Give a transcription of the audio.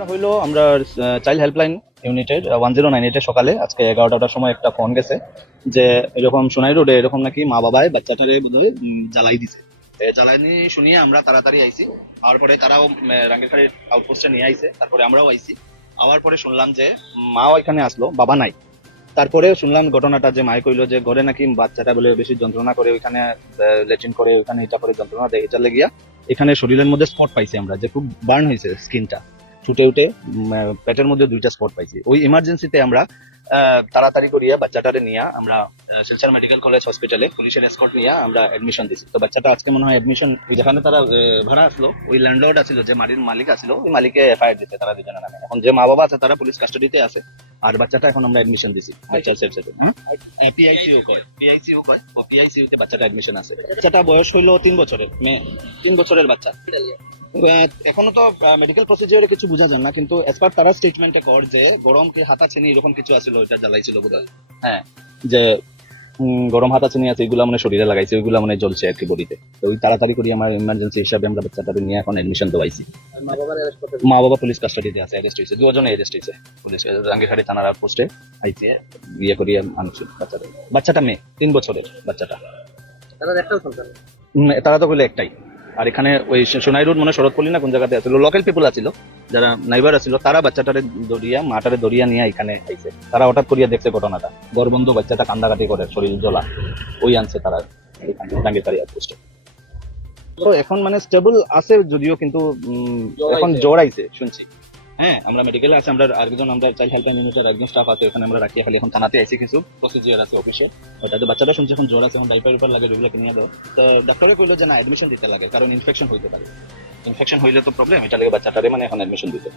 ঘটনাটা হইলো আমরা চাইল্ড হেল্পলাইন ইউনিটের 1098 সকালে আজকে 11টার সময় একটা ফোন গেছে যে এরকম সোনাই রোডে এরকম নাকি মা বাবায় বাচ্চাটারে বোধহয় জ্বালাই দিছে। জ্বালানি শুনিয়ে আমরা তাড়াতাড়ি আইছি। আর পরে তারাও রাঙ্গিরখাড়ির আউটপোস্টে নিয়ে আইছে, তারপরে আমরাও আইছি। আওয়ার পরে শুনলাম যে মাও এখানে আসলো, বাবা নাই। তারপরে শুনলাম ঘটনাটা যে মাই কইলো যে ঘরে নাকি বাচ্চাটা বলে বেশি যন্ত্রণা করে, ওইখানে লেট্রিন করে, ওইখানে এটা করে যন্ত্রণা দেয়, এটা লেগিয়া এখানে শরীরের মধ্যে স্পট পাইছি আমরা, যে খুব বার্ন হয়েছে স্কিনটা, ফুটে উঠে পেটের মধ্যে 2টা স্পট পাইছি। ওই ইমার্জেন্সিতে আমরা তাড়াতাড়ি করিয়া বাচ্চাটারে নিয়ে আমরা শিলচর মেডিকেল কলেজ হসপিটালে পুলিশের এসকর্ট নিয়ে আমরা এডমিশন দিছি। তো বাচ্চাটা আজকে মনে হয় এডমিশন, যেখানে তারা ভাড়া আসলো, ওই ল্যান্ডলর্ড আছিল যে বাড়ির মালিক আছিল, ওই মালিকে এফআইআর দিতে তারা দুজনের নামে। এখন যে মা বাবা আছে তারা পুলিশ কাস্টাডিতে আছে, আর বাচ্চাটা এখন আমরা এডমিশন দিছি বাচ্চার সেফসেটে। পিআইসিইউ তে বাচ্চাটা এডমিশন আছে। বাচ্চাটা বয়স হইলো 3 বছরের, মেয়ে, 3 বছরের বাচ্চা। এখনো তো মেডিকেল প্রসিজিওরে কিছু বোঝা যায় না, কিন্তু এজ পার তারা স্টেটমেন্টে কর যে গরম কি হাতা চিনি এরকম কিছু আছিল, ওইটা জ্বালাইছিল বোধহয়। হ্যাঁ, যে গরম হাতা চিনি আছে, এগুলা মানে শরীরে লাগাইছে, ওইগুলা মানে জ্বলছে আর কি বডিতে। তো ওই তাড়াতাড়ি করে আমার ইমার্জেন্সি হিসাবে আমরা বাচ্চাটাকে নিয়ে এখন এডমিশন দেওয়াইছি। মা বাবা পুলিশ কাস্টাডিতে আছে, অ্যারেস্ট হয়েছে, দুজনে অ্যারেস্ট হয়েছে পুলিশ রাঙ্গিরখাড়ি থানার আউটপোস্টে আইছে, ইয়ে করিয়ে আনছি বাচ্চাটা মেয়ে, 3 বছরের বাচ্চাটা। তারা তো বলে একটাই। আর এখানে ওই সোনাই রোড মনে শরৎপল্লী না কোন জায়গাতে আছিল, লোকাল পিপল আছিল যারা নাইবার আছিল, তারা বাচ্চাটারে দড়িয়া মাটারে দড়িয়া নিয়ে এখানে আইছে। তারা হঠাৎ করিয়া দেখছে ঘটনাটা, গর্বন্ধ বাচ্চাটা কান্দাকাটি করে, শরীর জ্বলা, ওই আনছে তারা এখানে রাঙ্গিরখাড়ি আউটপোস্টে। তো এখন মানে স্টেবল আছে যদিও, কিন্তু এখন জ্বর আইছে শুনছি। হ্যাঁ, আমরা মেডিকেলে আছে, আমরা আরেকজন আমরা চাইল্ড হেল্পলাইন ইউনিটের একজন স্টাফ আছে ওখানে, আমরা রাখিয়া খালি এখন থানাতে আইছি, কিছু প্রসিজিওর আছে অফিসে। ওটাতে বাচ্চাটা শুনছি এখন জ্বর আছে, এখন ডাইপার উপর লাগে, ওগুলো কিনে দাও। তো ডাক্তারে কইলো যে না, এডমিশন দিতে লাগে, কারণ ইনফেকশন হইতে পারে। ইনফেকশন হইলে তো প্রবলেম, এটা লাগে বাচ্চাটারে মানে এখন এডমিশন দিতে।